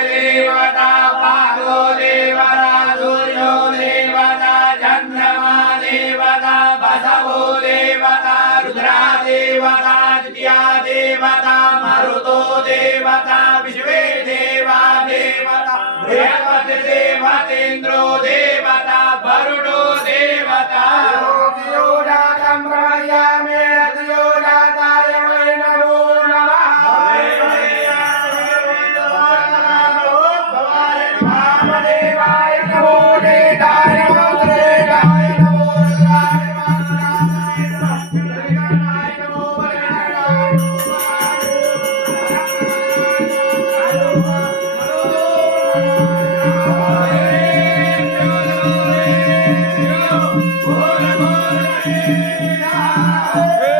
देवता पादो देवता सूर्यो देवता चंद्रमा देवता बसवो देवता रुद्रा देवता द्वितीया देवता मरुतो देवता विश्वे देवा देवता बृहस्पति देवतेन्द्रो देवता वरुणो देवता Hey!